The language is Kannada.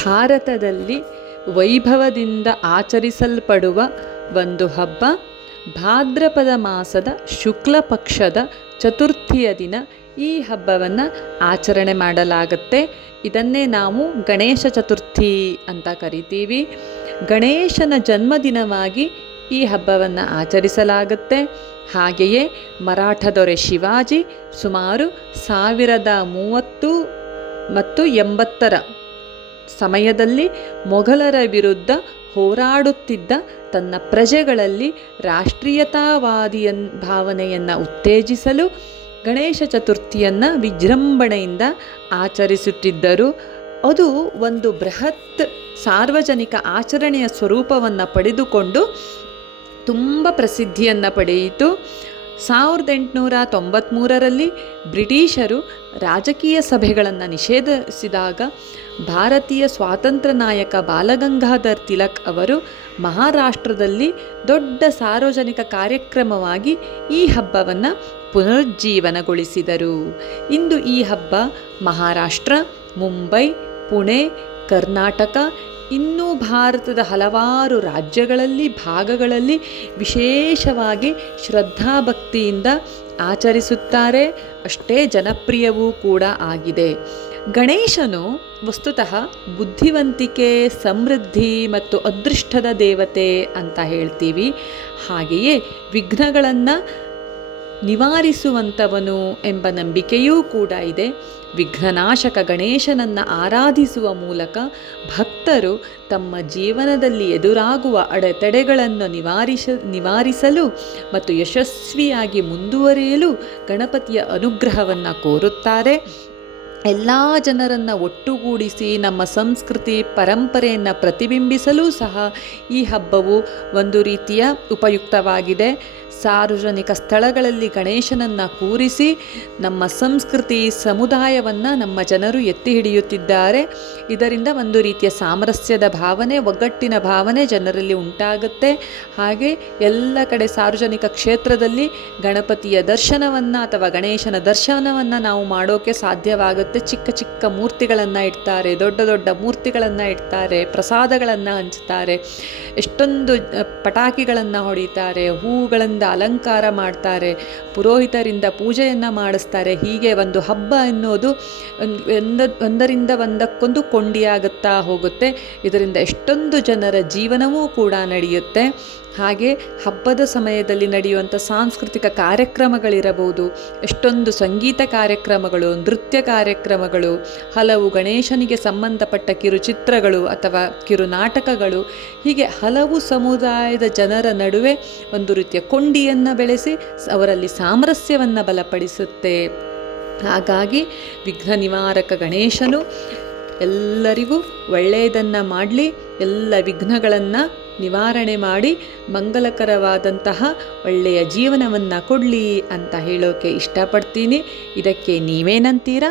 ಭಾರತದಲ್ಲಿ ವೈಭವದಿಂದ ಆಚರಿಸಲ್ಪಡುವ ಒಂದು ಹಬ್ಬ. ಭಾದ್ರಪದ ಮಾಸದ ಶುಕ್ಲ ಪಕ್ಷದ ಚತುರ್ಥಿಯ ದಿನ ಈ ಹಬ್ಬವನ್ನು ಆಚರಣೆ ಮಾಡಲಾಗುತ್ತೆ. ಇದನ್ನೇ ನಾವು ಗಣೇಶ ಚತುರ್ಥಿ ಅಂತ ಕರಿತೀವಿ. ಗಣೇಶನ ಜನ್ಮದಿನವಾಗಿ ಈ ಹಬ್ಬವನ್ನು ಆಚರಿಸಲಾಗುತ್ತೆ. ಹಾಗೆಯೇ ಮರಾಠ ದೊರೆ ಶಿವಾಜಿ ಸುಮಾರು 1030 ಮತ್ತು 80ರ ಸಮಯದಲ್ಲಿ ಮೊಘಲರ ವಿರುದ್ಧ ಹೋರಾಡುತ್ತಿದ್ದ ತನ್ನ ಪ್ರಜೆಗಳಲ್ಲಿ ರಾಷ್ಟ್ರೀಯತಾವಾದಿಯ ಭಾವನೆಯನ್ನು ಉತ್ತೇಜಿಸಲು ಗಣೇಶ ಚತುರ್ಥಿಯನ್ನು ವಿಜೃಂಭಣೆಯಿಂದ ಆಚರಿಸುತ್ತಿದ್ದರು. ಅದು ಒಂದು ಬೃಹತ್ ಸಾರ್ವಜನಿಕ ಆಚರಣೆಯ ಸ್ವರೂಪವನ್ನು ಪಡೆದುಕೊಂಡು ತುಂಬ ಪ್ರಸಿದ್ಧಿಯನ್ನು ಪಡೆಯಿತು. 1893ರಲ್ಲಿ ಬ್ರಿಟಿಷರು ರಾಜಕೀಯ ಸಭೆಗಳನ್ನು ನಿಷೇಧಿಸಿದಾಗ ಭಾರತೀಯ ಸ್ವಾತಂತ್ರ್ಯ ನಾಯಕ ಬಾಲಗಂಗಾಧರ್ ತಿಲಕ್ ಅವರು ಮಹಾರಾಷ್ಟ್ರದಲ್ಲಿ ದೊಡ್ಡ ಸಾರ್ವಜನಿಕ ಕಾರ್ಯಕ್ರಮವಾಗಿ ಈ ಹಬ್ಬವನ್ನು ಪುನರುಜ್ಜೀವನಗೊಳಿಸಿದರು. ಇಂದು ಈ ಹಬ್ಬ ಮಹಾರಾಷ್ಟ್ರ, ಮುಂಬೈ, ಪುಣೆ, ಕರ್ನಾಟಕ, ಇನ್ನೂ ಭಾರತದ ಹಲವಾರು ರಾಜ್ಯಗಳಲ್ಲಿ ಭಾಗಗಳಲ್ಲಿ ವಿಶೇಷವಾಗಿ ಶ್ರದ್ಧಾಭಕ್ತಿಯಿಂದ ಆಚರಿಸುತ್ತಾರೆ. ಅಷ್ಟೇ ಜನಪ್ರಿಯವೂ ಕೂಡ ಆಗಿದೆ. ಗಣೇಶನು ವಸ್ತುತಃ ಬುದ್ಧಿವಂತಿಕೆ, ಸಮೃದ್ಧಿ ಮತ್ತು ಅದೃಷ್ಟದ ದೇವತೆ ಅಂತ ಹೇಳ್ತೀವಿ. ಹಾಗೆಯೇ ವಿಘ್ನಗಳನ್ನು ನಿವಾರಿಸುವಂಥವನು ಎಂಬ ನಂಬಿಕೆಯೂ ಕೂಡ ಇದೆ. ವಿಘ್ನನಾಶಕ ಗಣೇಶನನ್ನು ಆರಾಧಿಸುವ ಮೂಲಕ ಭಕ್ತರು ತಮ್ಮ ಜೀವನದಲ್ಲಿ ಎದುರಾಗುವ ಅಡೆತಡೆಗಳನ್ನು ನಿವಾರಿಸಲು ಮತ್ತು ಯಶಸ್ವಿಯಾಗಿ ಮುಂದುವರಿಯಲು ಗಣಪತಿಯ ಅನುಗ್ರಹವನ್ನು ಕೋರುತ್ತಾರೆ. ಎಲ್ಲ ಜನರನ್ನು ಒಟ್ಟುಗೂಡಿಸಿ ನಮ್ಮ ಸಂಸ್ಕೃತಿ ಪರಂಪರೆಯನ್ನು ಪ್ರತಿಬಿಂಬಿಸಲೂ ಸಹ ಈ ಹಬ್ಬವು ಒಂದು ರೀತಿಯ ಉಪಯುಕ್ತವಾಗಿದೆ. ಸಾರ್ವಜನಿಕ ಸ್ಥಳಗಳಲ್ಲಿ ಗಣೇಶನನ್ನು ಕೂರಿಸಿ ನಮ್ಮ ಸಂಸ್ಕೃತಿ ಸಮುದಾಯವನ್ನು ನಮ್ಮ ಜನರು ಎತ್ತಿ ಹಿಡಿಯುತ್ತಿದ್ದಾರೆ. ಇದರಿಂದ ಒಂದು ರೀತಿಯ ಸಾಮರಸ್ಯದ ಭಾವನೆ, ಒಗ್ಗಟ್ಟಿನ ಭಾವನೆ ಜನರಲ್ಲಿ ಉಂಟಾಗುತ್ತೆ. ಹಾಗೆ ಎಲ್ಲ ಕಡೆ ಸಾರ್ವಜನಿಕ ಕ್ಷೇತ್ರದಲ್ಲಿ ಗಣಪತಿಯ ದರ್ಶನವನ್ನು ಅಥವಾ ಗಣೇಶನ ದರ್ಶನವನ್ನು ನಾವು ಮಾಡೋಕ್ಕೆ ಸಾಧ್ಯವಾಗುತ್ತೆ. ಚಿಕ್ಕ ಚಿಕ್ಕ ಮೂರ್ತಿಗಳನ್ನು ಇಡ್ತಾರೆ, ದೊಡ್ಡ ದೊಡ್ಡ ಮೂರ್ತಿಗಳನ್ನು ಇಡ್ತಾರೆ, ಪ್ರಸಾದಗಳನ್ನು ಹಂಚ್ತಾರೆ, ಎಷ್ಟೊಂದು ಪಟಾಕಿಗಳನ್ನು ಹೊಡಿತಾರೆ, ಹೂಗಳಿಂದ ಅಲಂಕಾರ ಮಾಡ್ತಾರೆ, ಪುರೋಹಿತರಿಂದ ಪೂಜೆಯನ್ನು ಮಾಡಿಸ್ತಾರೆ. ಹೀಗೆ ಒಂದು ಹಬ್ಬ ಎನ್ನುವುದು ಒಂದರಿಂದ ಒಂದಕ್ಕೊಂದು ಕೊಂಡಿಯಾಗುತ್ತಾ ಹೋಗುತ್ತೆ. ಇದರಿಂದ ಎಷ್ಟೊಂದು ಜನರ ಜೀವನವೂ ಕೂಡ ನಡೆಯುತ್ತೆ. ಹಾಗೆ ಹಬ್ಬದ ಸಮಯದಲ್ಲಿ ನಡೆಯುವಂಥ ಸಾಂಸ್ಕೃತಿಕ ಕಾರ್ಯಕ್ರಮಗಳಿರಬಹುದು, ಎಷ್ಟೊಂದು ಸಂಗೀತ ಕಾರ್ಯಕ್ರಮಗಳು, ನೃತ್ಯ ಕಾರ್ಯಕ್ರಮಗಳು, ಹಲವು ಗಣೇಶನಿಗೆ ಸಂಬಂಧಪಟ್ಟ ಕಿರುಚಿತ್ರಗಳು ಅಥವಾ ಕಿರುನಾಟಕಗಳು, ಹೀಗೆ ಹಲವು ಸಮುದಾಯದ ಜನರ ನಡುವೆ ಒಂದು ರೀತಿಯ ಕೊಂಡಿಯನ್ನು ಬೆಳೆಸಿ ಅವರಲ್ಲಿ ಸಾಮರಸ್ಯವನ್ನು ಬಲಪಡಿಸುತ್ತೆ. ಹಾಗಾಗಿ ವಿಘ್ನ ನಿವಾರಕ ಗಣೇಶನು ಎಲ್ಲರಿಗೂ ಒಳ್ಳೆಯದನ್ನು ಮಾಡಲಿ, ಎಲ್ಲ ವಿಘ್ನಗಳನ್ನು ನಿವಾರಣೆ ಮಾಡಿ ಮಂಗಲಕರವಾದಂತಹ ಒಳ್ಳೆಯ ಜೀವನವನ್ನು ಕೊಡಲಿ ಅಂತ ಹೇಳೋಕ್ಕೆ ಇಷ್ಟಪಡ್ತೀನಿ. ಇದಕ್ಕೆ ನೀವೇನಂತೀರಾ?